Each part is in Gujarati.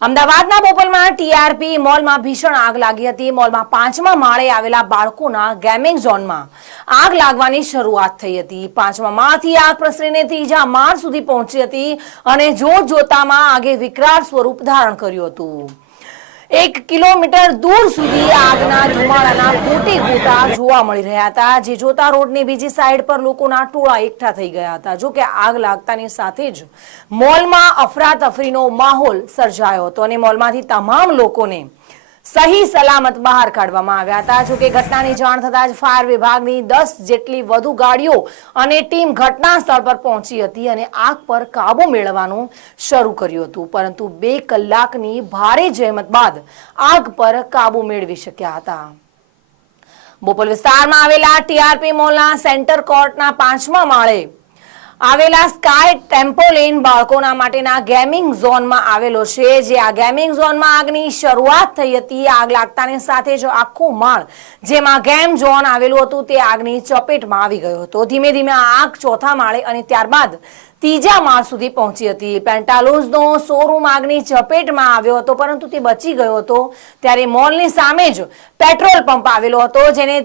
અમદાવાદના બોપલમાં ટીઆરપી મોલમાં ભીષણ આગ લાગી હતી। મોલમાં 5મા માળે આવેલા બાળકોના ગેમિંગ ઝોનમાં આગ લાગવાની શરૂઆત થઈ હતી। 5મા માળથી આગ પ્રસરીને 3જા માળ સુધી પહોંચી હતી અને જોતજોતામાં આગે વિકરાળ સ્વરૂપ ધારણ કર્યું હતું। 1 કિલોમીટર દૂર સુધી આગના ધુમાડાના ગોટે ગોટા જોવા મળી રહ્યા હતા, જે જોતા રોડની બીજી સાઈડ પર લોકોના ટોળા એકઠા થઈ ગયા હતા। જો કે આગ લાગતાની સાથે જ મોલમાં અફરાતફરીનો માહોલ સર્જાયો હતો અને મોલમાંથી તમામ લોકોને સહી સલામત બહાર કાઢવામાં આવ્યા હતા। જો કે ઘટનાની જાણ થતાં જ ફાયર વિભાગની 10 જેટલી વધુ ગાડીઓ અને ટીમ ઘટના સ્થળ પર પહોંચી હતી અને આગ પર કાબુ મેળવવાનું શરૂ કર્યું હતું, પરંતુ 2 કલાકની ભારે જહેમત બાદ આગ પર કાબુ મેળવી શક્યા હતા। બોપલ વિસ્તારમાં આવેલા ટીઆરપી મોલના સેન્ટર કોર્ટના 5મા માળે આવેલા સ્કાય ટેમ્પોલિન બાળકોના માટેના ગેમિંગ ઝોનમાં આવેલો છે, જે આ ગેમિંગ ઝોનમાં આગની શરૂઆત થઈ હતી। આગ લાગતાની સાથે જ આખો માળ જેમાં ગેમ ઝોન આવેલું હતું તે આગની ચપેટમાં આવી ગયો હતો। ધીમે ધીમે આ આગ 4થા માળે અને ત્યારબાદ 3જા માળ સુધી પહોંચી હતી। પેન્ટાલુઝનો શોરૂમ આગની ચપેટમાં આવ્યો હતો, પરંતુ તે બચી ગયો હતો। ત્યારે મોલની સામે જ પેટ્રોલ પંપ આવેલો હતો, જેને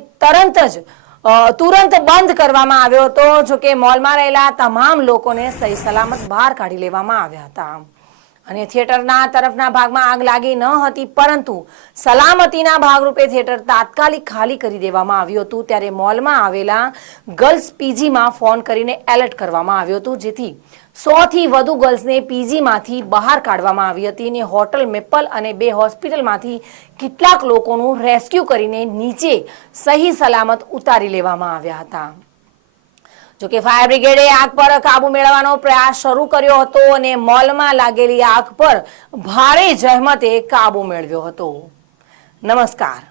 તુરંત બંધ કરવામાં આવ્યો હતો। જો કે મોલમાં રહેલા તમામ લોકોને સહી સલામત બહાર કાઢી લેવામાં આવ્યા હતા અને થિયેટરના તરફના ભાગમાં આગ લાગી ન હતી, પરંતુ સલામતીના ભાગરૂપે થિયેટર તાત્કાલિક ખાલી કરી દેવામાં આવ્યું હતું। ત્યારે મોલમાં આવેલા ગર્લ્સ પીજીમાં ફોન કરીને એલર્ટ કરવામાં આવ્યું હતું, જેથી 100થી વધુ ગર્લ્સને પીજીમાંથી બહાર કાઢવામાં આવી હતી અને હોટલ મેપલ અને 2 હોસ્પિટલમાંથી કેટલાક લોકોનું રેસ્ક્યુ કરીને નીચે સહી સલામત ઉતારી લેવામાં આવ્યા હતા। જોકે ફાયર બ્રિગેડે આગ પર કાબુ મેળવવાનો પ્રયાસ શરૂ કર્યો હતો અને મોલમાં લાગેલી આગ પર ભારે જહેમતે કાબુ મેળવ્યો હતો। નમસ્કાર।